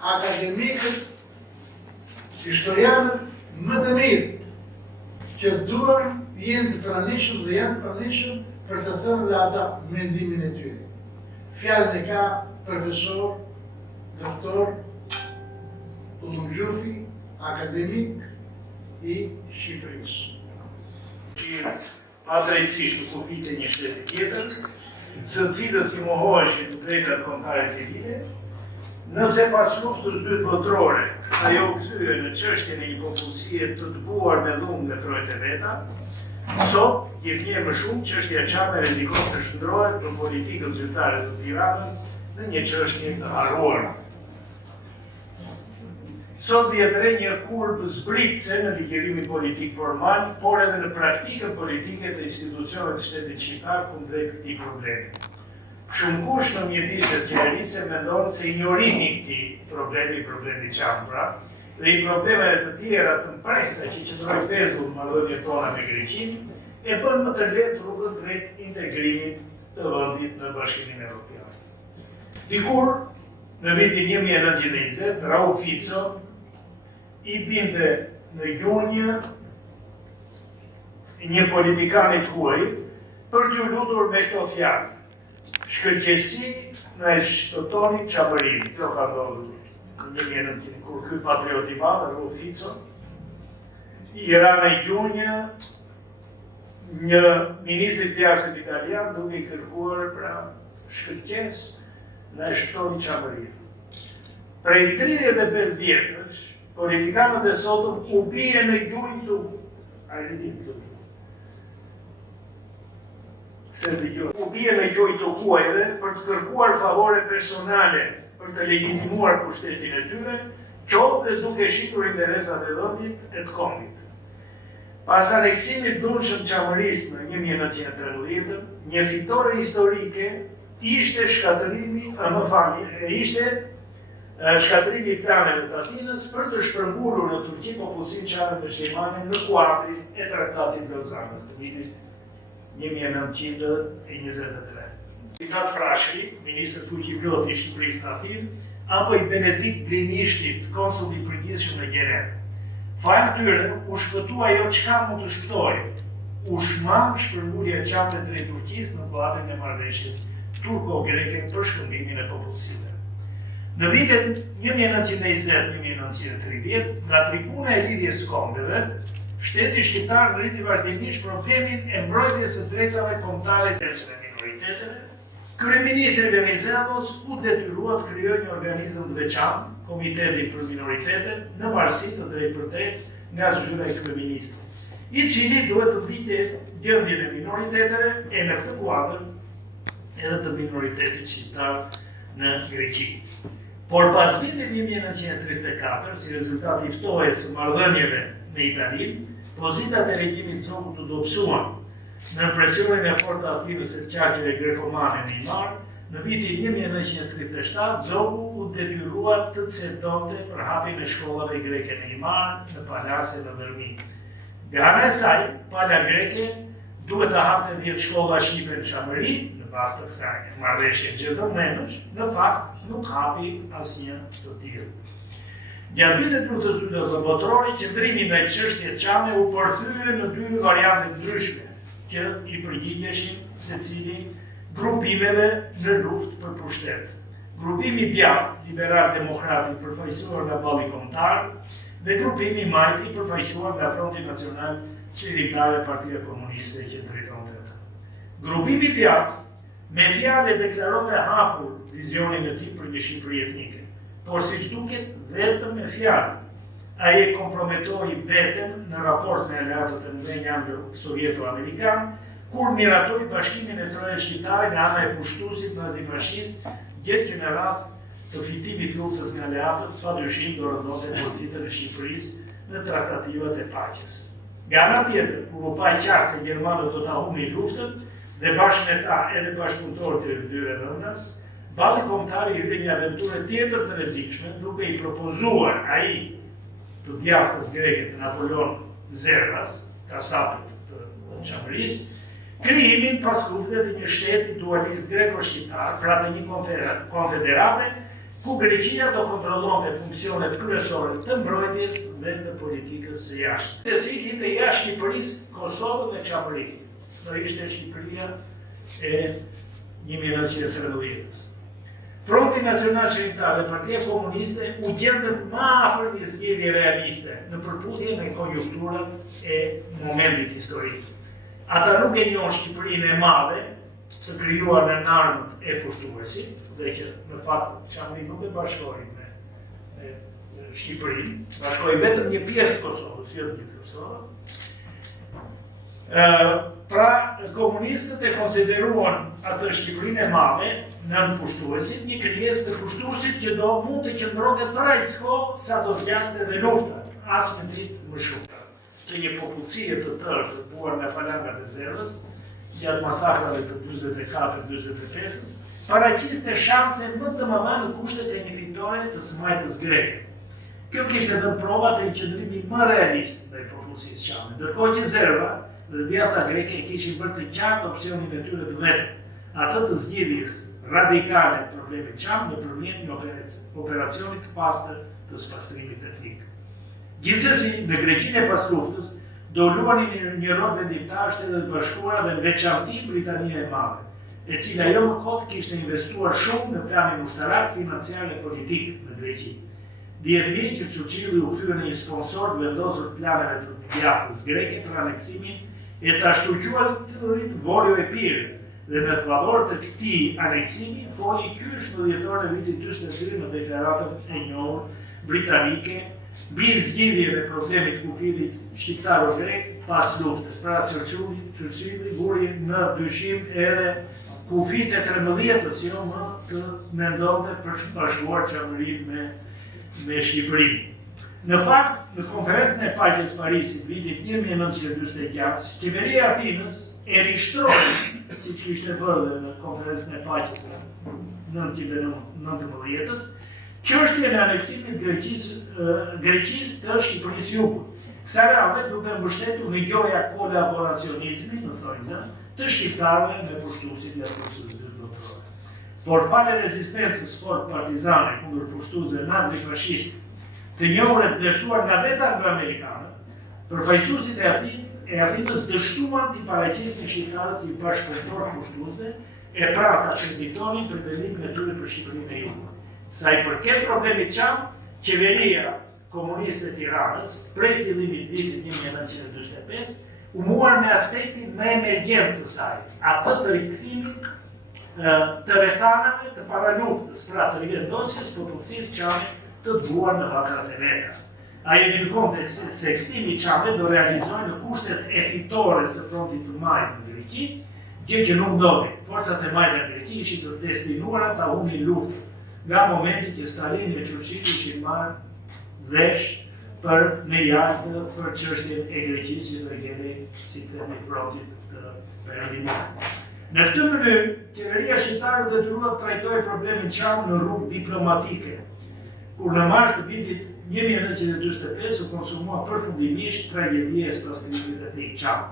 akademikët, historianët më të mirë, që duan jenë të pranishëm dhe janë pranishëm për të thënë dhe ata mendimin e tyre. Fjalën e ka profesor, doktor Ullum Gjufi, akademik i Shqipërisë. Pa drejtësisht në kufit e një shteti tjetër, së cilës i mohoheshin drejtat kombëtare civile, nëse pas luftës dytë botërore, ajo u kthye në çështjen e një popullsie të dëbuar me dhunë nga trojtë e veta, sot jep një më shumë çështja e çfarë rrezikon të shndrohet në politikën zyrtare të Tiranës në një çështje të harruar. Sot vjet re një kurb zbritse në ligjërimin politik formal, por edhe në praktikën politike të institucioneve të shtetit shqiptar kundrejt këtij problemi. Shumë kush në mjediset qeverisë mendon se ignorimi i këtij problemi qambra, dhe i problemeve të tjera të mprehta që qëndrojnë pezullt marrëdhëniet tona me Greqinë, e bën më të lehtë rrugën drejt integrimit të vendit në Bashkimin Evropian. Dikur, në vitin 1920, Rauf Fico i binte në gjunjë një politikanit huaj për t'ju lutur me këto fjalë. Shkëlqësi në e shpëtoni Çamërinë. Kjo ka ndodhur në 1900, kur ky patriot i madh, Rauf Fico, i ra në gjunjë një ministri të jashtëm italian duke i kërkuar pra shkëlqesë në e shpëtoni Çamërinë. Prej 35 vjetësh, politikanët e sotëm u bie në gjunjë të u bie në gjunjë të huajve për të kërkuar favore personale për të legjitimuar pushtetin e tyre, qoftë dhe duke shitur interesat e vendit e të kombit. Pas aneksimit të dhunshëm Çamërisë në 1913, një fitore historike ishte shkatërimi i planeve të Atinës për të shpërngulur në Turqi popullsinë çare muslimane në kuadrin e Traktatit të Lozanës të vitit 1923. Fikat Frashki, ministri fuqiplot i Shqipërisë në Atinë, apo i Benedikt Blinishtit, konsul i përgjithshëm në Gjenem. Fal tyre u shpëtua ajo çka mund të shpëtojë. U shmang shpërngulja e çamit drejt Turqisë në kuadrin e marrëveshjes turko-greke për shkëmbimin e popullsive. Në vitet 1920-1930, nga tribuna e lidhjes kombeve, shteti shqiptar rriti vazhdimisht problemin e mbrojtjes së drejtave kombëtare të minoriteteve. Kryeministri Venizelos u detyrua të krijojë një organizëm të veçantë, Komitetin për Minoritetet, në varësi të drejtpërdrejtë nga zyra e kryeministrit, i cili duhet të vite gjendjen e minoriteteve e në këtë kuadër edhe të minoritetit shqiptar në Greqi. Por pas vitit 1934, si rezultat i ftohjes së marrëdhënieve me Italinë, pozitat e regjimit Zogu të dobësuan në presionin e fortë të Atinës së qarqeve grekomane në Imar. Në vitin 1937, Zogu u detyrua të cedonte për hapjen e shkollave greke në Imar, në palase në Dërmi. Nga ana e saj, pala greke duhet të hapte 10 shkolla shqipe në Çamëri, pas të kësaj marrëveshje gentlemanësh, në fakt nuk hapi asnjë të tillë. Gjatë vitet të zyrtave botërore, qëndrimi ndaj çështjes çame u përthye në 2 variante ndryshme, që i përgjigjeshin secili grupimeve në luftë për pushtet. Grupimi djathtë, liberal-demokrat i përfaqësuar nga Balli Kombëtar, dhe grupimi majt i përfaqësuar nga Fronti Nacional Qeveritare e Partia Komuniste që drejtonte ata. Grupimi djathtë me fjalë deklaronte hapur vizionin e tij për një Shqipëri etnike, por siç duket vetëm me fjalë. Ai e komprometoi veten në raport me aleatët e mëdhenj anglo-sovjeto-amerikan, kur miratoi bashkimin e trojës shqiptare nga ana e pushtuesit nazifashist, gjë që në rast të fitimit luftës nga aleatët, padyshim do rëndonte pozitën e Shqipërisë në traktativat e paqes. Nga ana tjetër, kur u pa qartë se gjermanët do ta humnin luftën, dhe bashkë me ta edhe bashkëpunëtorët e dyre vendas, Balli Kombëtar i hyri një aventurë tjetër të rrezikshme, duke i propozuar ai të djathtës greke të Napoleon Zervas, kasapit të Çamërisë, krijimin pas luftëve të një shteti dualist greko-shqiptar, pra të një konfederate ku Greqia do kontrollonte funksionet kryesore të mbrojtjes dhe të politikës së jashtme. Se si ishte jashtë Shqipërisë, Kosovë dhe Çapëri. Kjo ishte Shqipëria e 1913-s. Fronti Nacional Qevetar dhe Partia Komuniste u gjendën më afër një zgjedhje realiste në përputhje me konjunkturat e momentit historik. Ata nuk e njohin Shqipërinë e madhe, të krijuar në armët e pushtuesit, dhe që në fakt Çamri nuk e bashkoi me Shqipërinë, bashkoi vetëm një pjesë të Kosovës, jo të gjithë Kosovën. Pra, komunistët e konsideruan atë Shqipërinë e madhe nën pushtuesit, një krijesë të pushtuesit që do mund të qëndronte për aq kohë sa do zgjaste dhe lufta, as me dritë më shumë. Të një popullsie të tërë të buar me falangat e zerrës, gjatë masakrave të 44-45-s, paraqiste shanse më të mëdha në kushtet e një fitore të smajtës greke. Kjo kishte dhënë prova të një qëndrimi më realist ndaj popullsisë çame, ndërkohë që zerva dhe djatha greke e kishin bërë të qartë opsionin e tyre të vetëm, atë të zgjidhjes radikale të problemit çam nëpërmjet një operacioni të pastër të spastrimit etnik. Gjithsesi, në Greqinë e pasluftës do luanin një rol vendimtar Shtetet e Bashkuara dhe në veçanti Britania e Madhe, e cila jo më kot kishte investuar shumë në planin ushtarak, financiar dhe politik në Greqi. Dihet mirë që Churchilli u kthye në një sponsor të vendosur planeve të djathtës greke për aneksimin e të ashtuquar të rrit Vorjo Epir, dhe në favor të këtij aneksimi foli qysh në dhjetor në vitit 42 në deklaratën e njohur britanike mbi zgjidhjen e problemit kufirit shqiptaro-grek pas luftës. Pra Churchilli vuri në dyshim edhe kufit e 13-s, jo më të mendonte për të bashkuar Çamërinë me Shqipërinë. Në fakt, në konferencën e paqes Parisit vitit 1944, qeveria e Atinës e rishtroi, siç kishte bërë dhe në konferencën e paqes në 1919-s, çështjen e aneksimit Greqisë të Shqipërisë Jugut. Kësaj radhe duke mbështetur në gjoja kolaboracionizmit, në thonjza, të shqiptarëve me pushtuesit e procedurës botërore. Por fale rezistencës fort partizane kundër pushtuesve nazi-fashist, të njohur e vlerësuar nga vetë anglo-amerikanët, përfaqësuesit e Atinës dështuan t'i paraqesin shqiptarët si bashkëpunëtor pushtuesve e pra ta kreditonin për vendimin e tyre për Shqipërinë e Jugut. Sa i përket problemit çam, qeveria komuniste e Tiranës, prej fillimit vitit 1945, u muar me aspektin më emergjent të saj, atë të rikthimit të rrethanave të paraluftës, pra të rivendosjes popullsisë çame të duar në vaprat e veta. Ai e gjykonte se kthimi i çamëve do realizojë në kushtet e fitores së frontit të majtë në Greqi, gjë që nuk ndodhi. Forcat e majta në Greqi ishin të destinuara ta humbin luftën, nga momenti që Stalini e Churchilli ishin marrë vesh për në jashtë për çështjen e Greqisë dhe gjendej si themi frontit të perëndimit. Në këtë mënyrë, qeveria shqiptare detyrohet të trajtojë problemin çam në rrugë diplomatike, kur në mars të vitit 1945 u konsumua përfundimisht tragjedia e spastrimit etnik çam.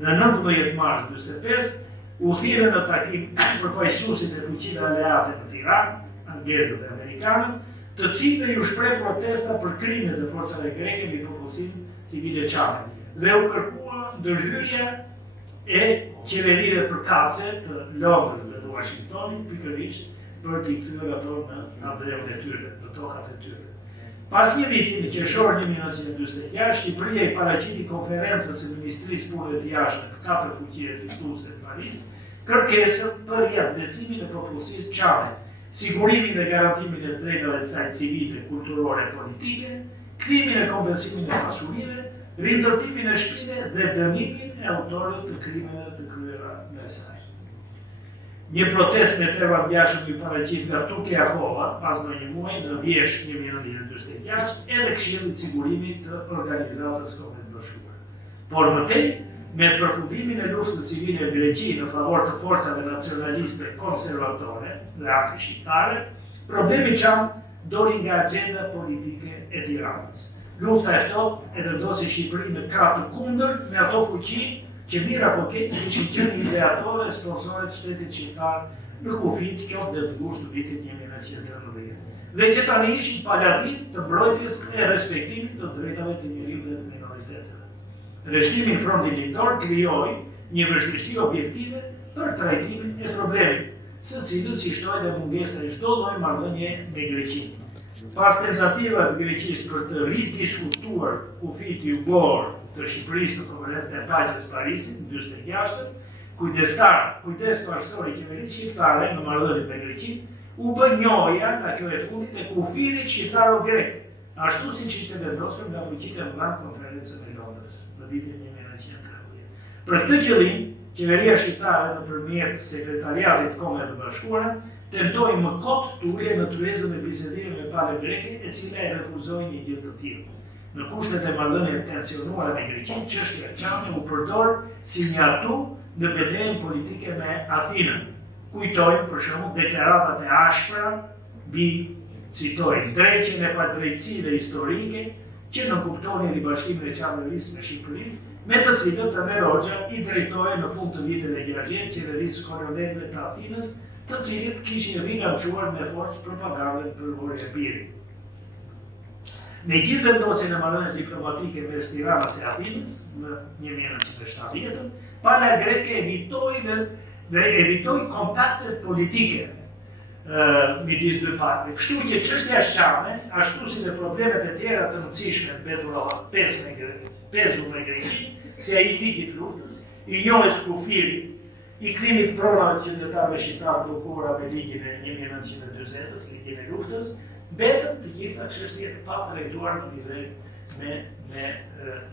Në 19 mars 1945 u thirrën në takim përfaqësuesit e fuqive aleate në Tiranë, anglezët dhe amerikanët, të cilëve ju shpreh protesta për krimet e forcave greke mbi popullsinë civile çame dhe u kërkua ndërhyrja e qeverive përkatëse të Londrës dhe të Washingtonit pikërisht për t'i kthyer ato në andreun e tyre, në tokat e tyre. Pas një viti, në qershor 1946, Shqipëria i paraqiti konferencës së Ministrisë Punëve të Jashtme të 4 fuqive fituese të Paris, kërkesën për riavdesimin e popullsisë çame, sigurimin dhe garantimin e drejtave të saj civile, kulturore e politike, kthimin e kompensimit të pasurive, rindërtimin e shpine dhe dënimin e autorëve të krimeve të kryera me saj. Një protest me terma djashëm i paraqit nga Turqia Hova, pas në një muaj në vjesh 1946, edhe Këshilli i Sigurimit të Organizatës Kombëtar të Bashkuara. Por mëtej, me përfundimin e luftës civile në Greqi në favor të forcave nacionaliste konservatore dhe anti-shqiptare, problemi çam doli nga agenda politike e Tiranës. Lufta e ftohtë e vendosi Shqipërinë në krah të kundërt me ato fuqi që mira po keq ishin qenë ideatorë e sponsorët të shtetit shqiptar në kufit qoftë dhe të ngushtë të vitit 1913. dhe që tani ishin paladin të mbrojtjes e respektimit të drejtave të njeriut dhe të minoriteteve. Rreshtimin fronti ligjor krijoi një vështirësi objektive për trajtimin e problemit, së cilët si shtoi dhe mungesa e çdo lloji marrëdhënie me Greqinë. Pas tentativave të Greqisë për të ridiskutuar kufiti jugor të Shqipërisë në konferencën e paqes Parisit në 46, kujdes parsor i qeverisë shqiptare në marrëdhënie me Greqinë, u bë njohja nga kjo e fundit e kufirit shqiptaro-grek, ashtu siç ishte vendosur nga fuqitë e mëdha konferencën e Londrës në vitin 1930. Për këtë qëllim, qeveria shqiptare nëpërmjet sekretariatit të Kombeve të Bashkuara tentoi më kot të ujë në tryezën e bisedimit me palë greke, e cila e refuzoi një gjë të tillë. Në kushtet e marrëdhënieve tensionuara me Greqinë, çështja e Çamit u përdor si një atu në betejën politike me Athinën. Kujtojmë për shembull deklaratat e ashpra mbi, citoj, drejtjen e padrejtësive historike që në kuptonin ribashkimin e Çamërisë me Shqipërinë, me të cilët Ömer Hoxha i drejtoi në fund të viteve 60 qeverisë koloniale të Athinës, të cilët kishin rilançuar me forcë propagandën për Vore e Biri. Me gjithë vendosjen e marrëdhënieve diplomatike mes Tiranës e Athinës në 1970, pala greke evitoi kontaktet politike midis dy palëve. Kështu që çështja e Çamit, ashtu si dhe problemet e tjera të rëndësishme mbetura pesur me Greqinë, si ai ligji i luftës, i njohjes kufirit, i kthimit pronave të qytetarëve shqiptar blokuara me ligjin e 1940-s, ligjin e luftës, betën të gjitha çështjet pa trajtuar në nivel me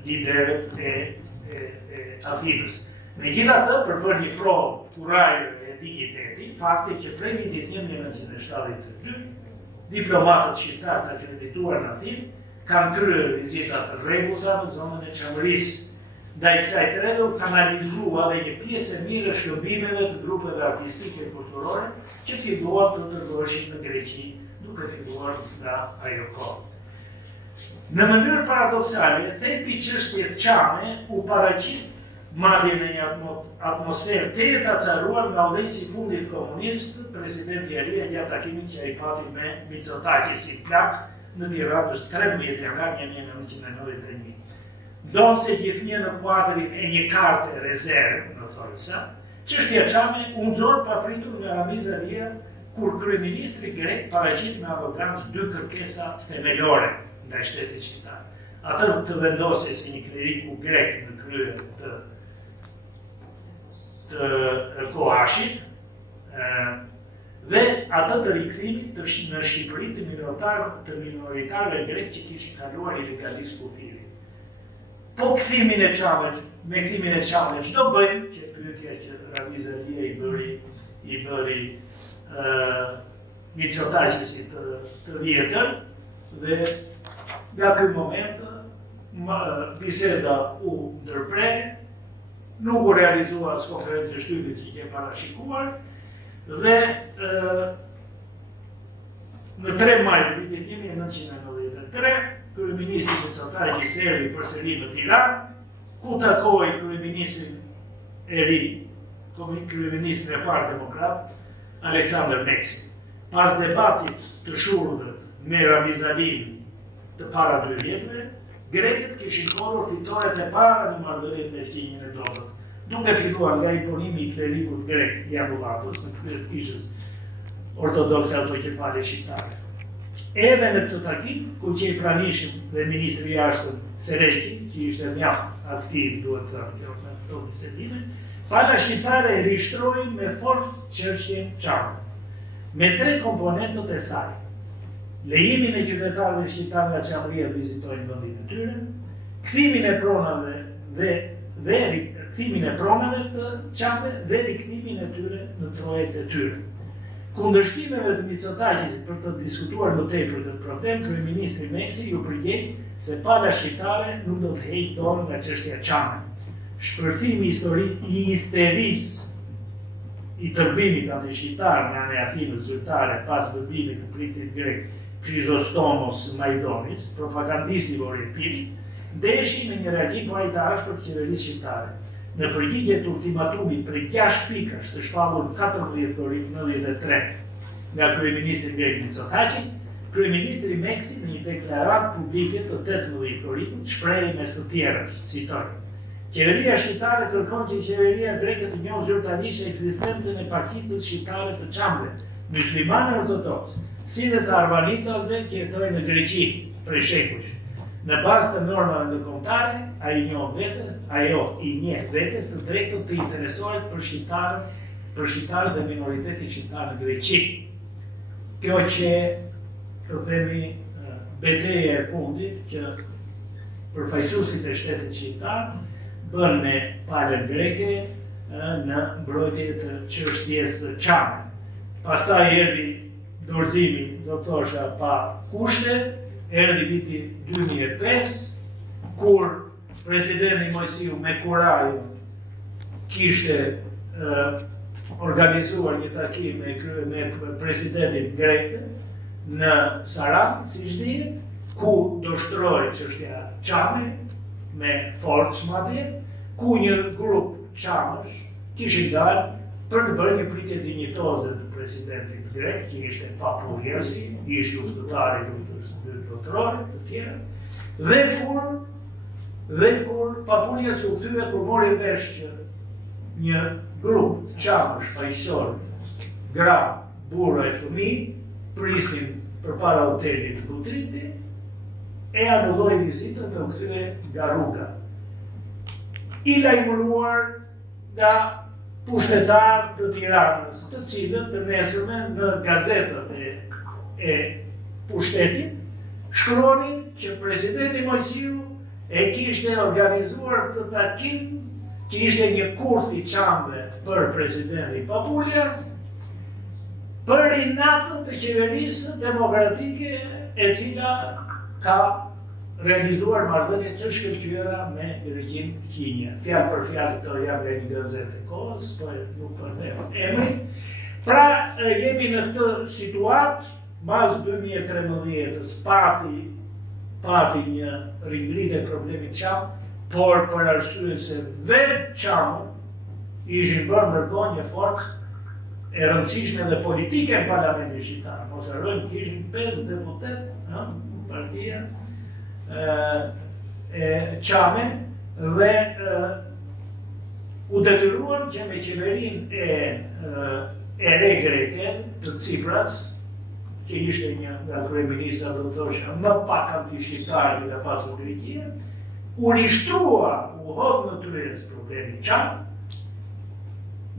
liderët e Athinës. Megjithatë, për bërë një provë kurajë e digniteti, fakti që prej vitit 1972, diplomatët shqiptarë të akredituar në Athinë kanë kryer vizita të rregullta në zonën e Çamërisë. Ndaj kësaj treve u kanalizua dhe një pjesë e mirë e shkëmbimeve të grupeve artistike e kulturore që filluan të ndërgoheshin në Greqi, duke filluar nga ajo kohë. Në mënyrë paradoksale, thelbi i çështjes Çame u paraqit madje në një atmosferë të acaruar nga udhëheqësi i fundit komunist, presidenti i ri gjatë takimit që ai pati me Mitsotakisin plak në Tiranë në 13 janar 1991. Donë se gjithnjë në kuadrin e një karte rezervë, në thojsa, çështja Çame u nxor papritur nga Ramiz Alia, kur kryeministri grek paraqit me arrogancë dy kërkesa themelore ndaj shtetit shqiptar. Atë të vendosjes së një kleriku grek në krye të Koashit dhe atë të rikthimit në Shqipëri të minoritarëve grek që kishin kaluar ilegalisht kufirin. Po kthimin e Çamit, me kthimin e Çamit çdo bëjmë që pyetja që Ramiz Alia i bëri Mitsotakisit të vjetër dhe nga ky moment biseda u ndërpre, nuk u realizua as konferencë e shtypit që ke parashikuar dhe në 3 maj të vitit 1993 kryeministri Mitsotakis erdhi përsëri në Tiranë, ku takoi kryeministrin e ri, kryeministrin e parë demokrat, Aleksandr Neksin. Pas debatit të shurdhët me Ramiz Alinë të para 2 vjetëve, grekët kishin korrur fitoret e para në marrëdhëniet me fqinjën e Dobët, duke filluar nga imponimi i klerikut grek Janullatos në krye të kishës ortodokse autokefale shqiptare. Edhe në këtë takim, ku që i pranishim dhe ministri i jashtëm Sereki, që ishte mjaft aktiv, duhet të në këto bisedime, pala shqiptare e rishtroi me forcë çështjen Çame, me 3 komponentët e saj. Lejimin e qytetarëve shqiptar nga Çamëria të vizitojnë vendin e tyre, kthimin e pronave të Çame dhe rikthimin e tyre në trojet e tyre. Kundërshtimeve të Mitsotakisit për të diskutuar më tepër këtë problem, kryeministri Meksi ju përgjegj se pala shqiptare nuk do të heqë dorë nga çështja Çame. Shpërthimi i histerisë i tërbimit anti-shqiptar nga në Athinës zyrtare pas dëbimit të printit grek Krizostomos Maidonis, propagandisti i Vore Pirit, deshi në një reagim pajtash për qeverisë shqiptare. Në përgjigje të ultimatumit për 6 pikash të shpallur 14 korrik 93 nga kryeministri grek Mitsotakis, Kryeministri i Meksit në një deklaratë publike të 18 Floridut shprehej mes të tjerësh, citoj: "Qeveria shqiptare kërkon që qeveria greke të njohë zyrtarisht ekzistencën e pakicës shqiptare të çambe, myslimane ortodoks, si dhe të arvanitasve që jetojnë në Greqi prej shekujsh. Në bazë të normave ndërkombëtare, ajo i njeh vetes të drejtën të interesohet për shqiptarët dhe minoritetin shqiptar në Greqi." Kjo që të themi betejë e fundit që përfaqësuesit e shtetit shqiptar bën me palën greke në mbrojtje të çështjes së çame. Pastaj erdhi dorëzimi, do thosha, pa kushte, erdhi viti 2005, kur presidenti Mojsiu me kurajin kishte organizuar një takim me presidentin grek në Saran, siç dihet, ku do shtrohej çështja çame me forcë madje, ku një grup çamësh kishin dalë për të bërë një pritje dinjitoze të presidentit grek, që ishte Papouliasi, ishte udhëtari lutror të tjerë, dhe kur Papouliasi u kthye, kur mori vesh që një grup çamësh paqësor, gra, burra e fëmijë prisnin përpara hotelit Butriti, e anulloi vizitën dhe u kthye nga rruga. I lajmëruar nga pushtetar të Tiranës, të cilët të nesërme në gazetat e pushtetit shkronin që presidenti Mojsiu e kishte organizuar të takim, që ishte një kurthi çambe për presidentin Papoulias, për inatën të qeverisë demokratike e cila ka realizuar marrëdhënie të shkëlqyera me Regjinë Qinje. Fjalë për fjalë këto janë nga një gazetë e kohës, po nuk përthem emrin. Pra, jemi në këtë situatë, mas 2013-ës pati një ringritje problemit çam, por për arsye se vetë çamët ishin bërë ndërkohë një forcë e rëndësishme dhe politike në Parlamentin shqiptar. Mos harrojmë që ishin 5 deputet, partia e çame, dhe u detyruan që me qeverinë e re greke të Tsipras, që ishte një nga kryeministra do të thosha më pak anti-shqiptar që ka pasur Greqia, u rishtrua, u hodh në tyres problemi çam.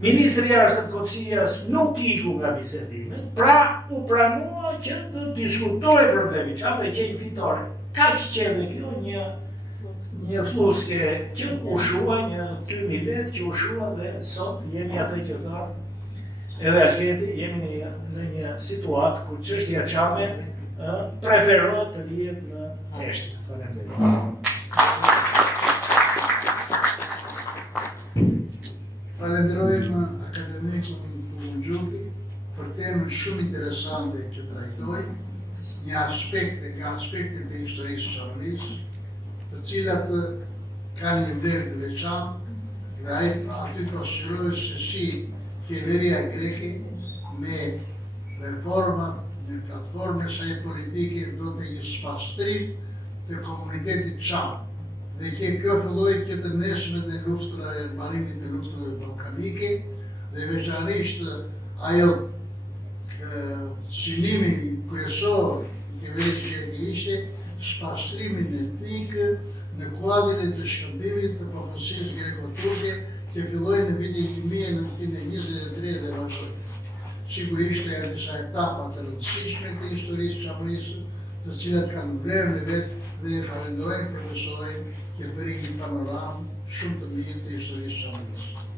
Ministri i jashtëm Kocias nuk iku nga bisedimet, pra u pranua që të diskutojë problemi çam dhe qenë fitore. Kaq qenë kjo një fluske që u shua, një 2.000 letë që u shua, dhe sot jemi atë që thar, edhe asketi jemi në një situatë ku çështja çame preferohet të lihet në hesht. Faleminderit. Falenderojmë akademikun Gjubi për temën shumë interesante që trajtoi, nga aspektet e historisë çamërisë, të cilat kanë një vlerë të veçantë, dhe aty pasqyrohet se si qeveria greke me reformat, me platformën e saj politike do të një spastrim të komunitetit çam. Dhe që kjo filloi që të nesme dhe luftra e marimit të luftrave balkanike, dhe veçanërisht ajo synimi kryesor i qeverisë greke ishte spastrimin etnik në kuadrin e të shkëmbimit të popullsisë greko-turke që filloi në vitin 1923 dhe vazhdoi. Sigurisht janë disa etapa të rëndësishme të historisë çamërisë, të cilat kanë vlerën e vet, dhe falenderojmë profesorin që bëri një panoramë shumë të mirë të historisë çamërisë.